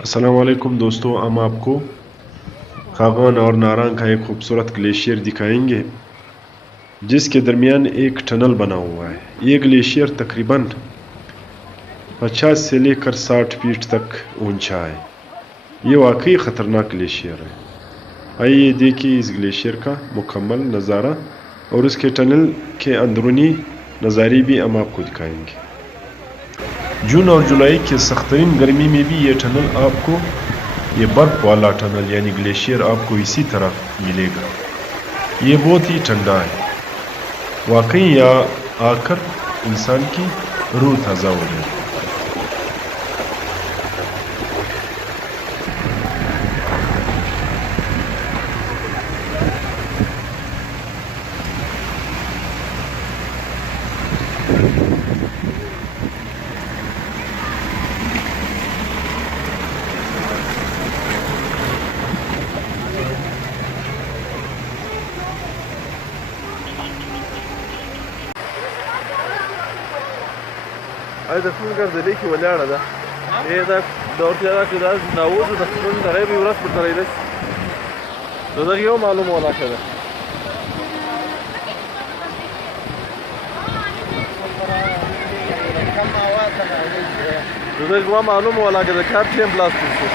السلام علیکم دوستوں، ہم آپ کو خاگان اور نارانگ کا ایک خوبصورت گلیشیئر دکھائیں گے جس کے درمیان ایک ٹنل بنا ہوا ہے۔ یہ گلیشیئر تقریباً 50 سے لے کر 60 فیٹ تک اونچا ہے۔ یہ واقعی خطرناک گلیشیئر ہے۔ آئیے دیکھیے اس گلیشیئر کا مکمل نظارہ اور اس کے ٹنل کے اندرونی نظارے بھی ہم آپ کو دکھائیں گے۔ جون اور جولائی کے سخت ترین گرمی میں بھی یہ ٹنل آپ کو، یہ برف والا ٹنل یعنی گلیشیئر آپ کو اسی طرح ملے گا۔ یہ بہت ہی ٹھنڈا ہے، واقعی یہاں آ کر انسان کی روح تازہ ہو جاتی ہے۔ د خپل ګرځېدلې کې ولاړه ده دا دورتیا ده چې دا ناوځو د خپل دغه به ورځ پر درېده نو دغه یو معلومه ولاکه ده نو دغه معلومه ولاکه ده کار چیم بلاستیک شو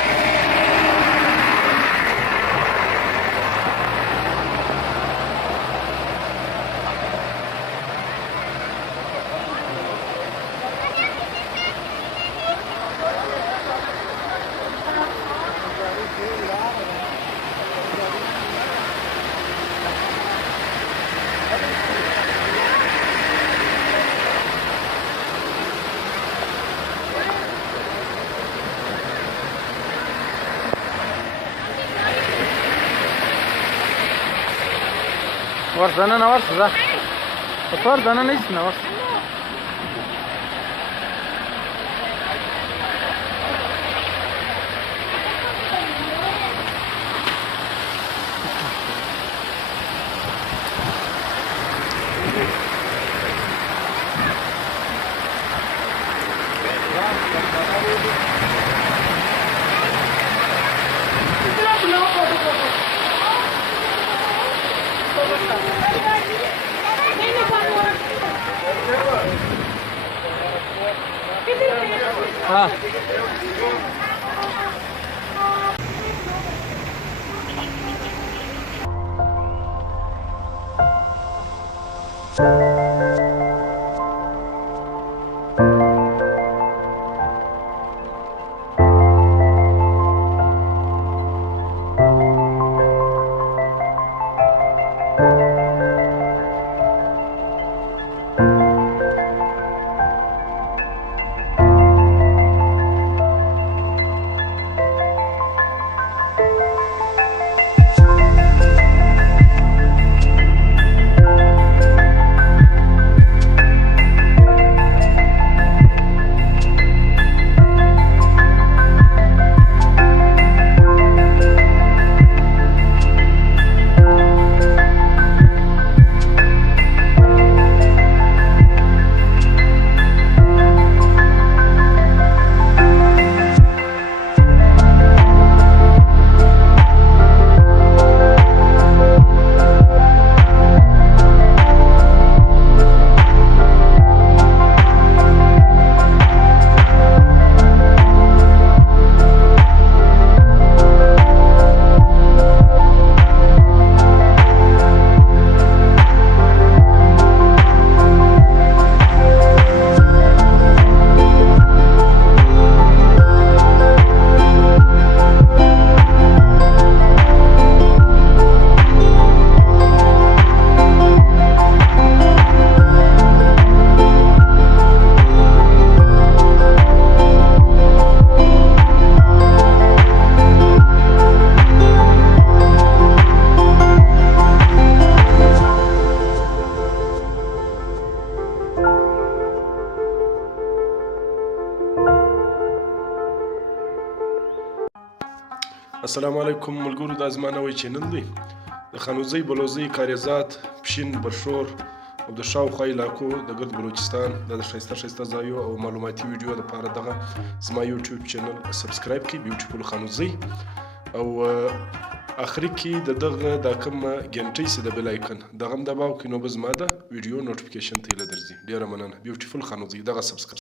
ورزانه نه ورسه ده په ورزانه نه هیڅ نه ورسه हाँ السلام علیکم ملګرو، دا زما نوی چینل دی د خانوزۍ بلوزۍ کاریزات پښین برښور او د شاوخوا علاقو د ګرد بلوچستان د ښایسته ځایو او معلوماتي ویډیو لپاره دغه زما یوټیوب چینل سبسکرایب کړئ بیوټیفول خانوزۍ او اخري کې د دغه دا کوم ګنټۍ سي د بیل آیکن دغه هم دباو کړئ نو به زما د ویډیو نوټیفیکیشن ته هیله درځي. ډېره مننه. بیوټیفول خانوزۍ دغه سبسکرایب